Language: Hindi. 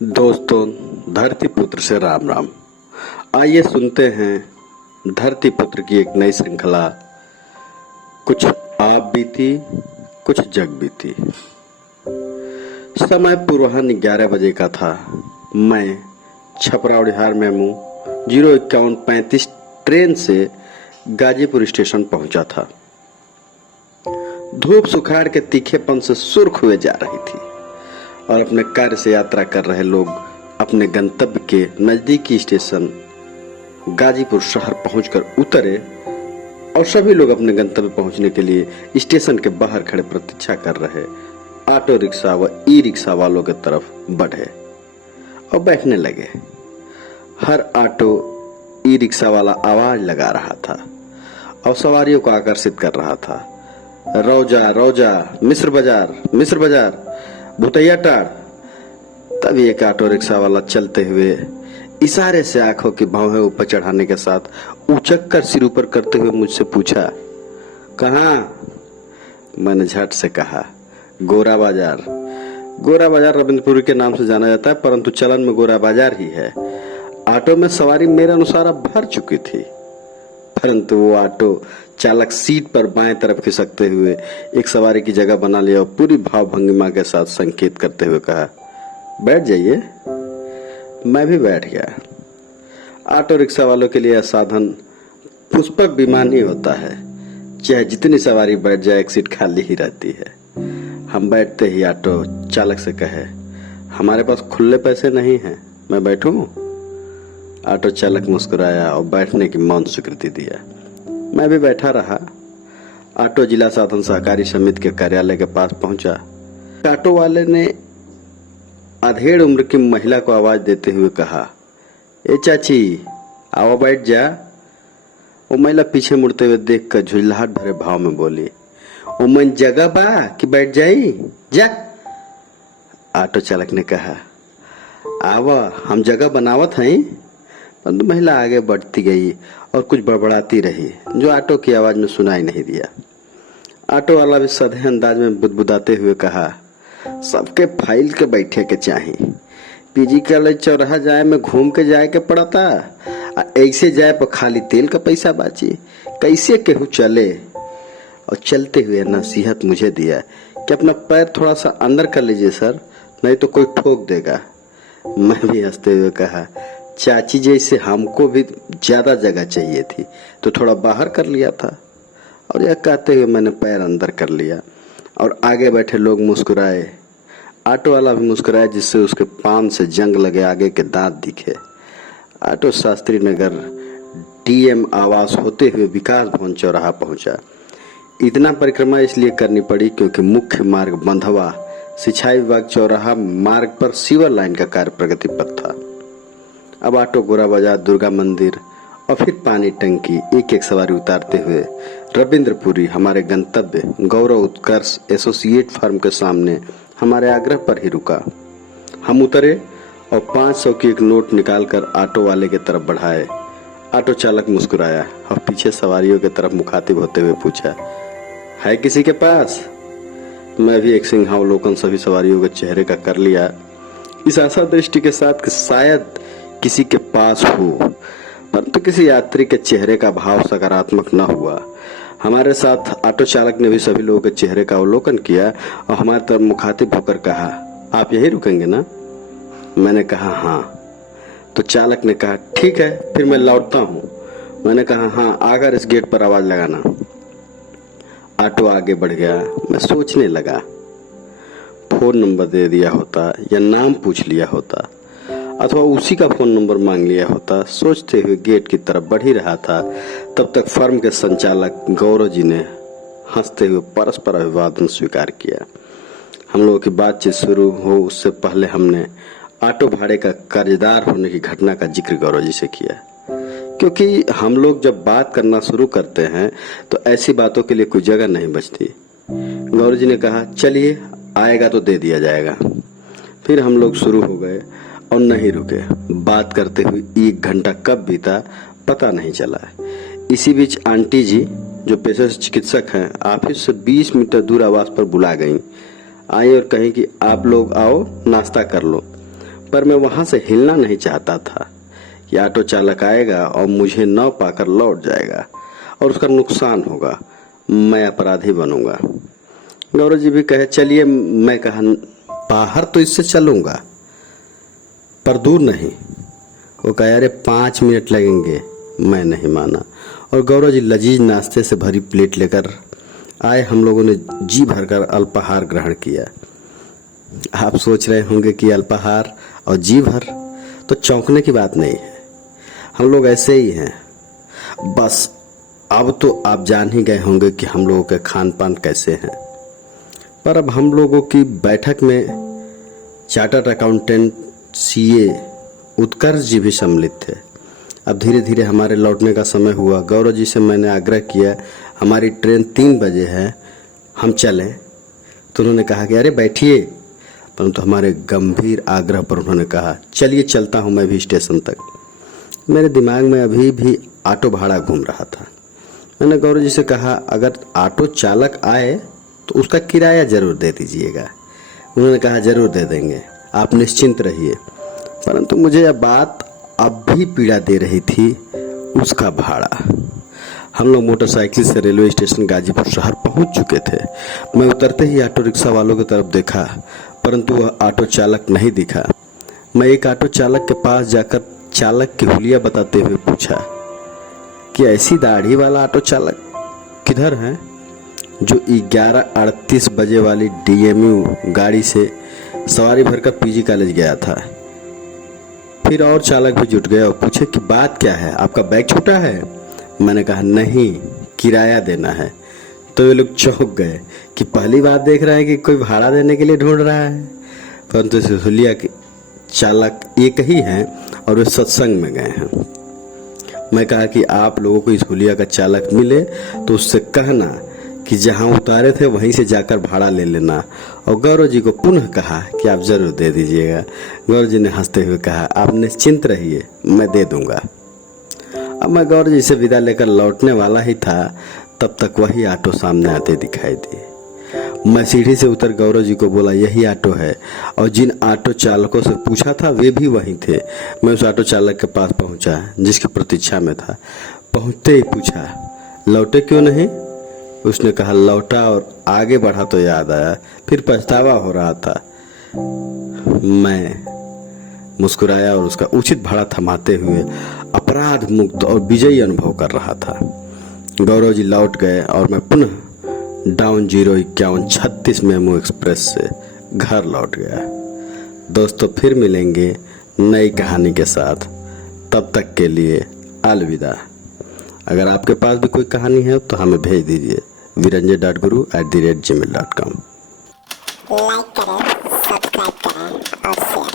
दोस्तों, धरती पुत्र से राम राम। आइए सुनते हैं धरती पुत्र की एक नई श्रृंखला। कुछ आप बीती, कुछ जग बीती। समय पूर्वाह्न 11 बजे का था। मैं छपरा उड़िहार मेमू 05135 ट्रेन से गाजीपुर स्टेशन पहुंचा था। धूप सुखाड़ के तीखेपन से सुर्ख हुए जा रही थी और अपने कार्य से यात्रा कर रहे लोग अपने गंतव्य के नजदीकी स्टेशन गाजीपुर शहर पहुंचकर उतरे और सभी लोग अपने गंतव्य पहुंचने के लिए स्टेशन के बाहर खड़े प्रतीक्षा कर रहे ऑटो रिक्शा व ई रिक्शा वालों की तरफ बढ़े और बैठने लगे। हर ऑटो ई रिक्शा वाला आवाज लगा रहा था और सवारियों को आकर्षित कर रहा था। रौजा रौजा, मिस्र बाजार, भूतैया टाड़। तभी एक ऑटो रिक्शा वाला चलते हुए इशारे से आंखों की भौहें ऊपर चढ़ाने के साथ उचक कर सिर ऊपर करते हुए मुझसे पूछा, कहाँ? मैंने झट से कहा, गोरा बाजार। गोरा बाजार रविंद्रपुरी के नाम से जाना जाता है, परंतु चलन में गोरा बाजार ही है। ऑटो में सवारी मेरे अनुसार अब भर चुकी थी, परंतु वो ऑटो चालक सीट पर बाएं तरफ खिसकते हुए एक सवारी की जगह बना लिया और पूरी भाव भंगिमा के साथ संकेत करते हुए कहा, बैठ जाइए। मैं भी बैठ गया। ऑटो रिक्शा वालों के लिए यह साधन पुष्पक विमान ही होता है, चाहे जितनी सवारी बैठ जाए एक सीट खाली ही रहती है। हम बैठते ही ऑटो चालक से कहे, हमारे पास खुले पैसे नहीं हैं, मैं बैठूं? ऑटो चालक मुस्कुराया और बैठने की मौन स्वीकृति दिया। मैं भी बैठा रहा। ऑटो जिला साधन सहकारी समिति के कार्यालय के पास पहुंचा। ऑटो वाले ने अधेड़ उम्र की महिला को आवाज देते हुए कहा, ए चाची, आओ बैठ जा। वो महिला पीछे मुड़ते हुए देखकर झुंझलाहट भरे भाव में बोली, ओ मन जगह बा कि बैठ जाई जा। ऑटो चालक ने कहा, आवा, हम जगह बनावत हई। परंतु महिला आगे बढ़ती गई और कुछ बड़बड़ाती रही जो ऑटो की आवाज में सुनाई नहीं दिया। ऑटो वाला भी सधे अंदाज में बुदबुदाते हुए कहा, सबके फाइल के बैठे के चाही, पीजी कॉलेज चौराहा जाए में घूम के जाए के पड़ता, ऐसे जाए पर खाली तेल का पैसा बाची, कैसे केहू चले। और चलते हुए नसीहत मुझे दिया कि अपना पैर थोड़ा सा अंदर कर लीजिए सर, नहीं तो कोई ठोक देगा। मैं भी हंसते हुए कहा, चाची जैसे हमको भी ज्यादा जगह चाहिए थी तो थोड़ा बाहर कर लिया था। और यह कहते हुए मैंने पैर अंदर कर लिया और आगे बैठे लोग मुस्कुराए। ऑटो वाला भी मुस्कुराया, जिससे उसके पान से जंग लगे आगे के दांत दिखे। ऑटो शास्त्री नगर डीएम आवास होते हुए विकास भवन चौराहा पहुंचा। इतना परिक्रमा इसलिए करनी पड़ी क्योंकि मुख्य मार्ग बंधवा सिंचाई विभाग चौराहा मार्ग पर सीवर लाइन का कार्य प्रगति पर था। अब ऑटो गोरा बाजार, दुर्गा मंदिर और फिर पानी टंकी एक एक सवारी उतारते हुए रविंद्रपुरी हमारे गंतव्य गौरव उत्कर्ष एसोसिएट फर्म के सामने हमारे आग्रह पर ही रुका। हम उतरे और 500 की एक नोट निकालकर ऑटो वाले की तरफ बढ़ाए। ऑटो चालक मुस्कुराया और पीछे सवारियों की तरफ मुखातिब होते हुए पूछा, है किसी के पास? मैं भी एक सिंहावलोकन सभी सवारियों के चेहरे का कर लिया, इस आशा दृष्टि के साथ कि शायद किसी के पास हो, परंतु किसी यात्री के चेहरे का भाव सकारात्मक न हुआ। हमारे साथ ऑटो चालक ने भी सभी लोगों के चेहरे का अवलोकन किया और हमारी तरफ मुखातिब होकर कहा, आप यही रुकेंगे ना? मैंने कहा हाँ। तो चालक ने कहा, ठीक है, फिर मैं लौटता हूँ। मैंने कहा हाँ, आकर इस गेट पर आवाज लगाना। ऑटो आगे बढ़ गया। मैं सोचने लगा, फोन नंबर दे दिया होता या नाम पूछ लिया होता अथवा उसी का फोन नंबर मांग लिया होता। सोचते हुए गेट की तरफ बढ़ ही रहा था, तब तक फर्म के संचालक गौरव जी ने हंसते हुए परस्पर अभिवादन स्वीकार किया। हम लोगों की बातचीत शुरू हो उससे पहले हमने ऑटो भाड़े का कर्जदार होने की घटना का जिक्र गौरव जी से किया, क्योंकि हम लोग जब बात करना शुरू करते हैं तो ऐसी बातों के लिए कोई जगह नहीं बचती। गौरव जी ने कहा, चलिए, आएगा तो दे दिया जाएगा। फिर हम लोग शुरू हो गए और नहीं रुके। बात करते हुए 1 घंटा कब बीता पता नहीं चला। इसी बीच आंटी जी, जो पेशे से चिकित्सक हैं, ऑफिस से 20 मीटर दूर आवास पर बुला गईं। आई और कहीं कि आप लोग आओ, नाश्ता कर लो। पर मैं वहां से हिलना नहीं चाहता था कि ऑटो चालक आएगा और मुझे न पाकर लौट जाएगा और उसका नुकसान होगा, मैं अपराधी बनूंगा। गौरव जी भी कहे चलिए। मैं कहा बाहर तो इससे चलूंगा पर दूर नहीं। वो कहे अरे 5 मिनट लगेंगे। मैं नहीं माना और गौरव जी लजीज नाश्ते से भरी प्लेट लेकर आए। हम लोगों ने जी भरकर अल्पाहार ग्रहण किया। आप सोच रहे होंगे कि अल्पाहार और जी भर, तो चौंकने की बात नहीं है, हम लोग ऐसे ही हैं। बस अब तो आप जान ही गए होंगे कि हम लोगों के खान पान कैसे हैं। पर अब हम लोगों की बैठक में चार्टर्ड अकाउंटेंट सीए उत्कर्ष जी भी सम्मिलित थे। अब धीरे धीरे हमारे लौटने का समय हुआ। गौरव जी से मैंने आग्रह किया हमारी ट्रेन 3 बजे है, हम चलें। तो उन्होंने कहा कि अरे बैठिए, परंतु हमारे गंभीर आग्रह पर उन्होंने कहा चलिए चलता हूं मैं भी स्टेशन तक। मेरे दिमाग में अभी भी ऑटो भाड़ा घूम रहा था। मैंने गौरव जी से कहा अगर ऑटो चालक आए तो उसका किराया जरूर दे दीजिएगा। उन्होंने कहा जरूर दे देंगे, आप निश्चिंत रहिए। परंतु मुझे यह बात अब भी पीड़ा दे रही थी, उसका भाड़ा। हम लोग मोटरसाइकिल से रेलवे स्टेशन गाजीपुर शहर पहुंच चुके थे। मैं उतरते ही ऑटो रिक्शा वालों की तरफ देखा, परंतु वह ऑटो चालक नहीं दिखा। मैं एक ऑटो चालक के पास जाकर चालक की हुलिया बताते हुए पूछा कि ऐसी दाढ़ी वाला ऑटो चालक किधर है जो 11:38 बजे वाली DMU गाड़ी से सवारी भरकर PG कॉलेज गया था। फिर और चालक भी जुट गए और पूछे कि बात क्या है, आपका बैग छूटा है? मैंने कहा नहीं, किराया देना है। तो वे लोग चौंक गए कि पहली बार देख रहे हैं कि कोई भाड़ा देने के लिए ढूंढ रहा है। परंतु इस हुलिया के चालक एक ही हैं और वे सत्संग में गए हैं। मैं कहा कि आप लोगों को इस हुलिया का चालक मिले तो उससे कहना कि जहां उतारे थे वहीं से जाकर भाड़ा ले लेना। और गौरव जी को पुनः कहा कि आप जरूर दे दीजिएगा। गौरव जी ने हंसते हुए कहा आप निश्चिंत रहिए, मैं दे दूंगा। अब मैं गौरव जी से विदा लेकर लौटने वाला ही था, तब तक वही ऑटो सामने आते दिखाई दिए। मैं सीढ़ी से उतर गौरव जी को बोला यही ऑटो है, और जिन ऑटो चालकों से पूछा था वे भी वहीं थे। मैं उस ऑटो चालक के पास पहुंचा जिसकी प्रतीक्षा में था। पहुंचते ही पूछा लौटे क्यों नहीं? उसने कहा लौटा और आगे बढ़ा तो याद आया, फिर पछतावा हो रहा था। मैं मुस्कुराया और उसका उचित भाड़ा थमाते हुए अपराध मुक्त और विजयी अनुभव कर रहा था। गौरव जी लौट गए और मैं पुनः डाउन 05136 मेमो एक्सप्रेस से घर लौट गया। दोस्तों फिर मिलेंगे नई कहानी के साथ, तब तक के लिए अलविदा। अगर आपके पास भी कोई कहानी है तो हमें भेज दीजिए viranjay.guru@gmail.com। लाइक करें, सब्सक्राइब करें और शेयर